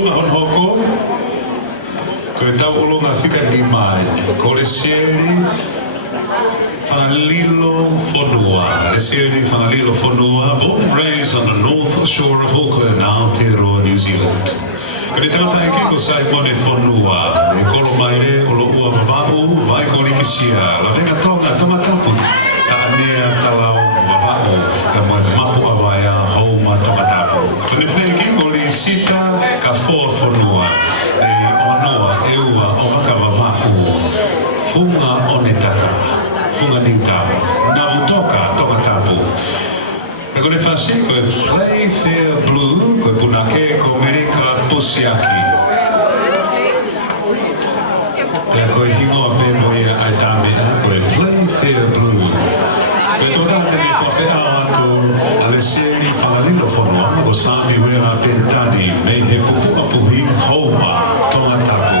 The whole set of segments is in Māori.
ulunga hon hoko. Ko e tau ulunga whika ni mai. Ko le sieli whangalilo whanua. Le sieli whangalilo whanua. Born and raised on the north shore of Auckland, Aotearoa, New Zealand. Ko le tangata e keko Saimone whanua. E kolo mai re o lo ua mawau. Vai ko ni kisia. La venga tonga tapu. Ta anea talau mawau. E moe mapu awaya hauma tamatapu. Ko ne whanei keko li sita ka foa whanua. E onoa e ua o waka wawau. Funga one taka. Funga ni tau. Navutoka tamatapu. E kone whasi koe Playfair Blue, koe punake ko Merika Pusiaki. E koe hingoa pēmoia ai tāmea koe Playfair Blue. Koe tōtate me whawhea atu ale sieni whangalilo whanua ko Sami Wera Pentani me he pupuapuhi houpa tonga tapu.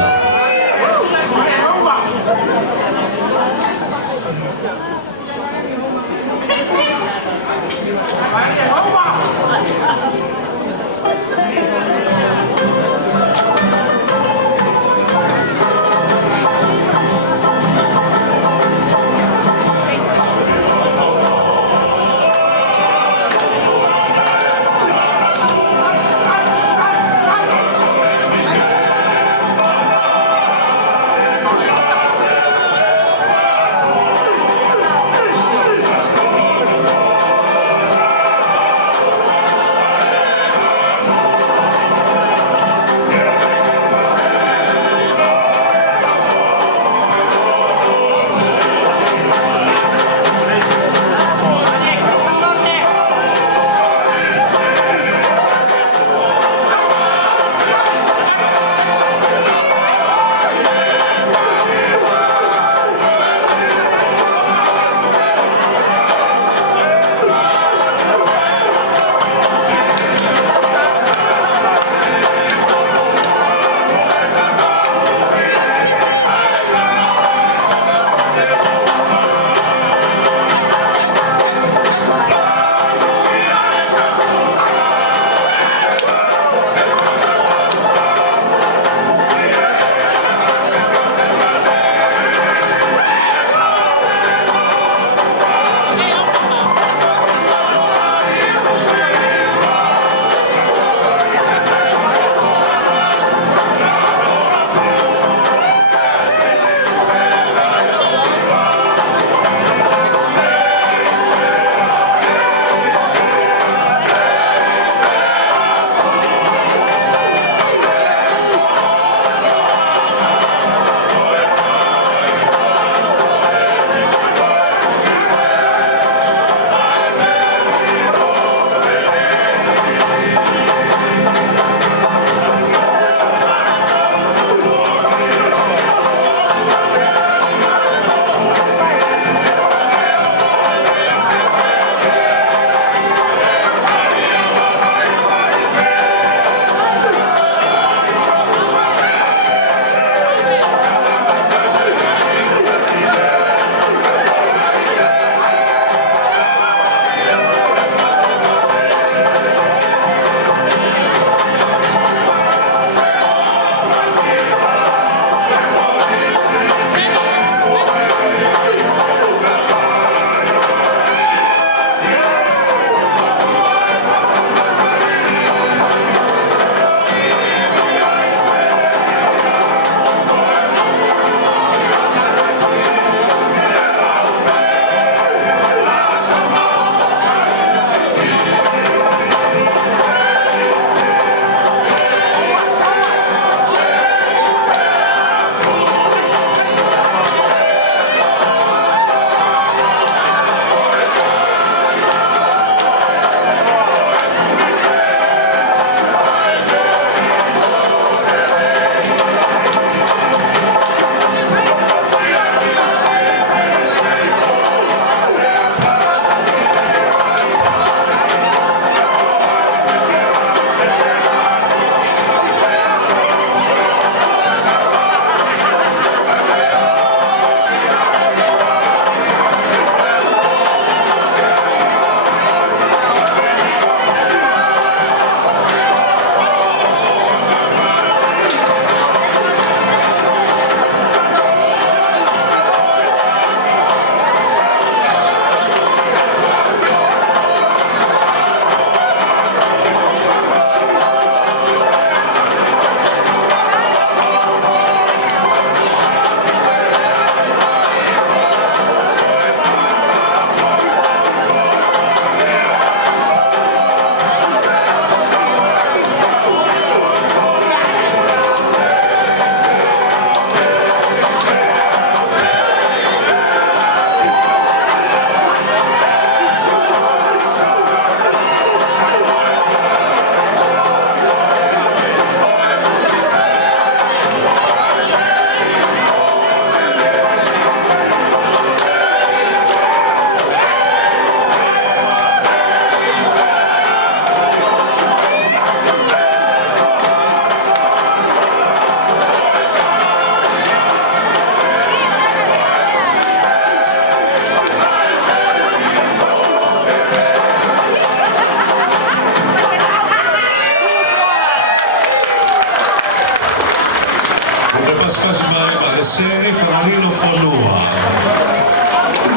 Paspasimai Malasene Fanalino Fonua.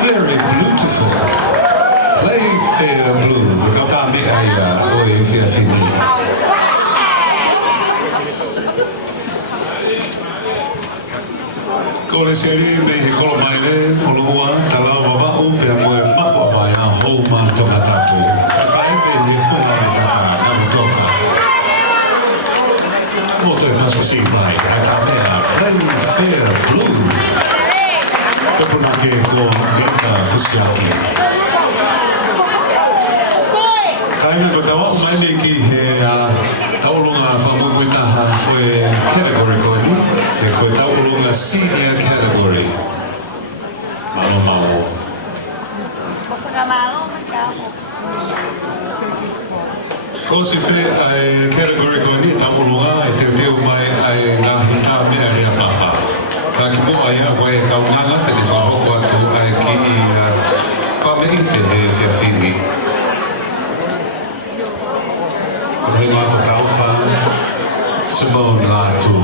Very beautiful. Playfair Blue. Katami Aya Oe Fiafini. Kole seri me he kolomaile olua talawa vau pe moe mapa vai a homa toka tapu. Ka whai pe he whunga me taka namu toka. Moto e Paspasimai a ka mea Playfair Blue. Tepuna ke ko Greta Puskiaki. Kainga ko tawa mai me ki he taulunga whamuikuitaha koe category koe ni. He koe taulunga senior category. Malo malo. Ko si pe ai category koe ni taulunga e te teo mai ai ngā hita mea rea papa. Ka ki mo ai a koe kaunanga te ni whahoko atu ai ki whamei te he whiawhini. Ko he mako tauwha Simone Latu.